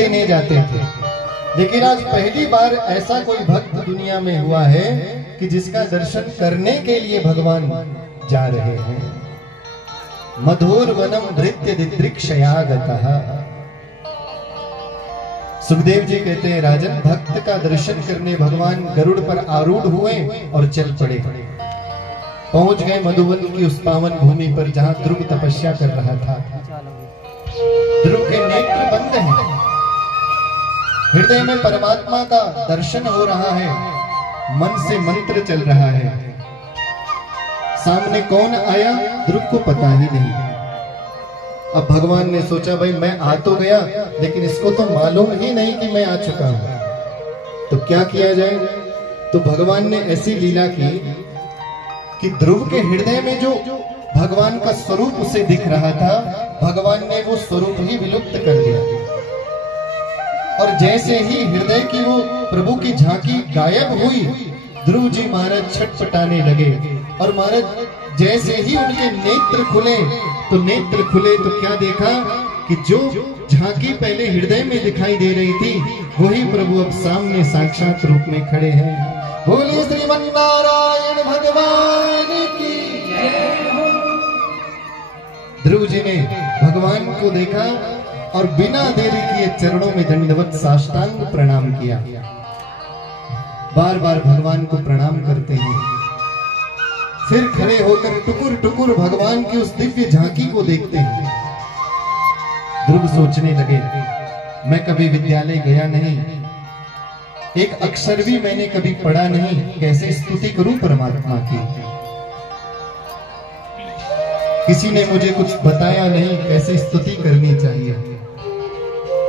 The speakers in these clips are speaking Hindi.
देने जाते थे। लेकिन आज पहली बार ऐसा कोई भक्त दुनिया में हुआ है कि जिसका दर्शन करने के लिए भगवान जा रहे हैं। मधुर वनम नृत्य दिदृक्षयागतः। सुखदेव जी कहते हैं, राजन, भक्त का दर्शन करने भगवान गरुड़ पर आरूढ़ हुए और चल पड़े। पहुंच गए मधुवन की उस पावन भूमि पर जहां ध्रुव तपस्या कर रहा था। ध्रुव के नेत्र बंद हैं, हृदय में परमात्मा का दर्शन हो रहा है, मन से मंत्र चल रहा है। सामने कौन आया ध्रुव को पता ही नहीं। अब भगवान ने सोचा, भाई मैं आ तो गया लेकिन इसको तो मालूम ही नहीं कि मैं आ चुका हूं, तो क्या किया जाए। तो भगवान ने ऐसी लीला की कि ध्रुव के हृदय में जो भगवान का स्वरूप उसे दिख रहा था, भगवान ने वो स्वरूप ही विलुप्त कर दिया। और जैसे ही हृदय की वो प्रभु की झांकी गायब हुई, ध्रुव जी महाराज छटपटाने लगे। और महाराज जैसे ही उनके नेत्र खुले तो क्या देखा कि जो झांकी पहले हृदय में दिखाई दे रही थी, वही प्रभु अब सामने साक्षात रूप में खड़े हैं। बोलिए श्रीमन्नारायण भगवान की जय हो। ध्रुव जी ने भगवान को देखा और बिना देरी किए चरणों में दंडवत साष्टांग प्रणाम किया। बार बार भगवान को प्रणाम करते हैं, फिर खड़े होकर टुकुर टुकुर भगवान की उस दिव्य झांकी को देखते हैं। ध्रुव सोचने लगे, मैं कभी विद्यालय गया नहीं, एक अक्षर भी मैंने कभी पढ़ा नहीं, कैसे स्तुति करूं परमात्मा की। किसी ने मुझे कुछ बताया नहीं, कैसे स्तुति करनी चाहिए।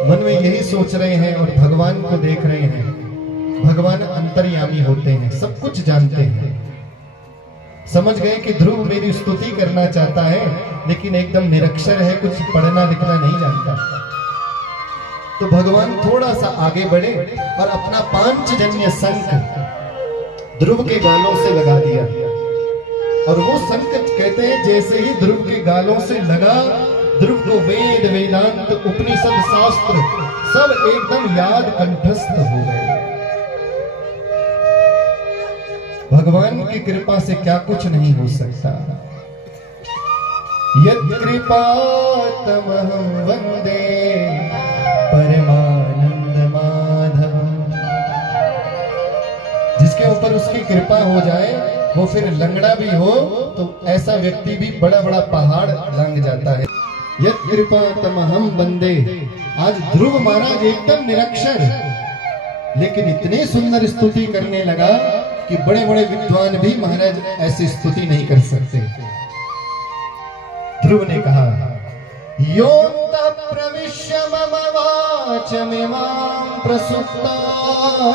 मन में यही सोच रहे हैं और भगवान को देख रहे हैं। भगवान अंतर्यामी होते हैं, सब कुछ जानते हैं। समझ गए कि ध्रुव मेरी स्तुति करना चाहता है, लेकिन एकदम निरक्षर है, कुछ पढ़ना लिखना नहीं जानता। तो भगवान थोड़ा सा आगे बढ़े और अपना पांचजन्य शंख ध्रुव के गालों से लगा दिया। और वो शंख कहते हैं जैसे ही ध्रुव के गालों से लगा, ध्रुव को वेद वेदांत उपनिषद शास्त्र सब एकदम याद कंठस्थ हो गए। भगवान की कृपा से क्या कुछ नहीं हो सकता। यत् कृपा तमहं वंदे परमानंद माधव। जिसके ऊपर उसकी कृपा हो जाए, वो फिर लंगड़ा भी हो तो ऐसा व्यक्ति भी बड़ा बड़ा पहाड़ लंघ जाता है। यत् कृपा तमहं वंदे। आज ध्रुव महाराज एकदम निरक्षर, लेकिन इतनी सुंदर स्तुति करने लगा कि बड़े बड़े विद्वान भी महाराज ऐसी स्तुति नहीं कर सकते। ध्रुव ने कहा, योऽन्तः प्रविश्य मम वाचमिमां प्रसुप्तां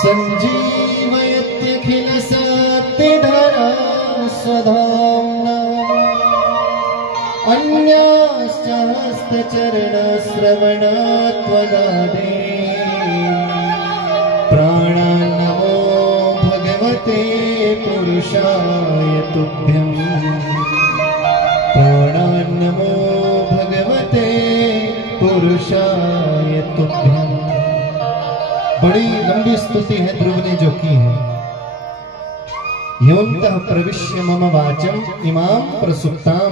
संजीवयत्यखिल सत्यधरां स्वधाम्ना अन्याश्च हस्तचरण श्रवणात्वगादे प्राणान्नमो भगवते पुरुषाय तुभ्यं। प्राणान्नमो भगवते पुरुषाय तुभ्यं। बड़ी लंबी स्तुति है ध्रुव ने जो की है। योऽन्तः प्रविश्य मम वाचम इमां प्रसुप्तां।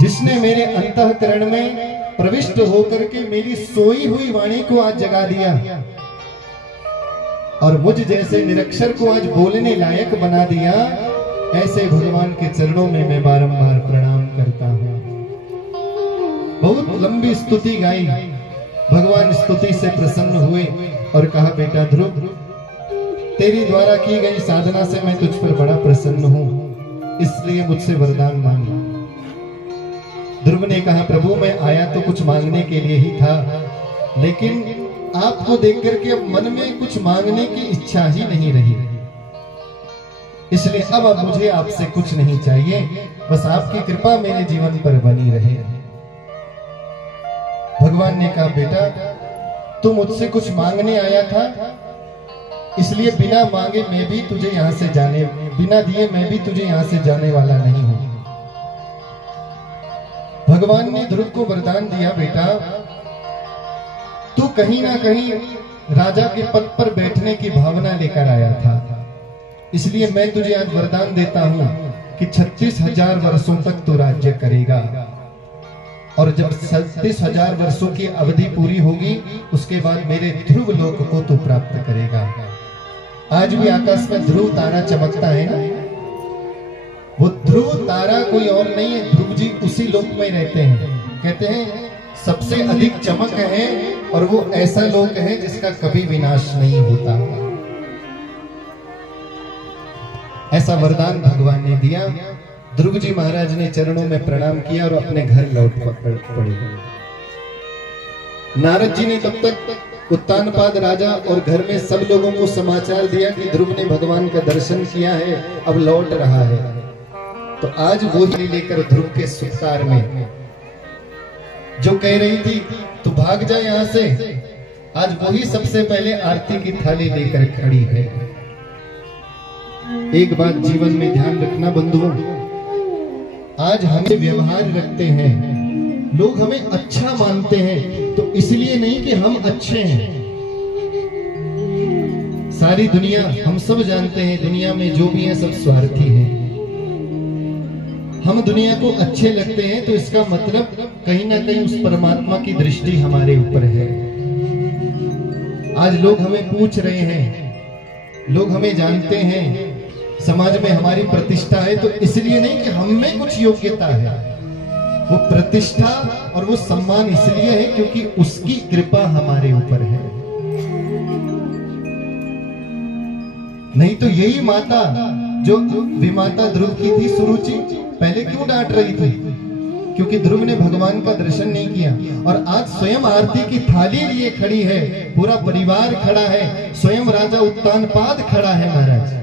जिसने मेरे अंतःकरण में प्रविष्ट होकर के मेरी सोई हुई वाणी को आज जगा दिया और मुझ जैसे निरक्षर को आज बोलने लायक बना दिया, ऐसे भगवान के चरणों में मैं बारंबार प्रणाम करता हूं। बहुत लंबी स्तुति गाई। भगवान स्तुति से प्रसन्न हुए और कहा, बेटा ध्रुव, तेरी द्वारा की गई साधना से मैं तुझ पर बड़ा प्रसन्न हूं, इसलिए मुझसे वरदान मांग। ध्रुव ने कहा, प्रभु मैं आया तो कुछ मांगने के लिए ही था, लेकिन आपको देखकर के अब मन में कुछ मांगने की इच्छा ही नहीं रही, इसलिए अब मुझे आपसे कुछ नहीं चाहिए, बस आपकी कृपा मेरे जीवन पर बनी रहे। भगवान ने कहा, बेटा तू मुझसे कुछ मांगने आया था, इसलिए बिना मांगे मैं भी तुझे यहाँ से जाने, बिना दिए मैं भी तुझे यहाँ से जाने वाला नहीं हूं। भगवान ने ध्रुव को वरदान दिया, बेटा तू कहीं ना कहीं राजा के पद पर बैठने की भावना लेकर आया था, इसलिए मैं तुझे आज वरदान देता हूं कि 36,000 वर्षों तक तू राज्य करेगा, और जब 36,000 वर्षों की अवधि पूरी होगी उसके बाद मेरे ध्रुव लोक को तू प्राप्त करेगा। आज भी आकाश में ध्रुव तारा चमकता है ना, वो ध्रुव तारा कोई और नहीं है, ध्रुव जी उसी लोक में रहते हैं। कहते हैं सबसे अधिक चमक है और वो ऐसा लोक है जिसका कभी विनाश नहीं होता। ऐसा वरदान भगवान ने दिया। ध्रुव जी महाराज ने चरणों में प्रणाम किया और अपने घर लौट पड़े। नारद जी ने तब तक उत्तानपाद राजा और घर में सब लोगों को समाचार दिया कि ध्रुव ने भगवान का दर्शन किया है, अब लौट रहा है। तो आज वो ही लेकर ध्रुव के सुतार में जो कह रही थी तू भाग जा यहां से, आज वही सबसे पहले आरती की थाली लेकर खड़ी है। एक बात जीवन में ध्यान रखना बंधुओं, आज हमें व्यवहार रखते हैं, लोग हमें अच्छा मानते हैं तो इसलिए नहीं कि हम अच्छे हैं। सारी दुनिया, हम सब जानते हैं दुनिया में जो भी है सब स्वार्थी हैं। हम दुनिया को अच्छे लगते हैं तो इसका मतलब कहीं ना कहीं उस परमात्मा की दृष्टि हमारे ऊपर है। आज लोग हमें पूछ रहे हैं, लोग हमें जानते हैं, समाज में हमारी प्रतिष्ठा है, तो इसलिए नहीं कि हम में कुछ योग्यता है। वो प्रतिष्ठा और वो सम्मान इसलिए है क्योंकि उसकी कृपा हमारे ऊपर है। नहीं तो यही माता जो विमाता ध्रुव की थी सुरुचि, पहले क्यों डांट रही थी? क्योंकि ध्रुव ने भगवान का दर्शन नहीं किया। और आज स्वयं आरती की थाली लिए खड़ी है, पूरा परिवार खड़ा है, स्वयं राजा उत्तानपाद खड़ा है महाराज।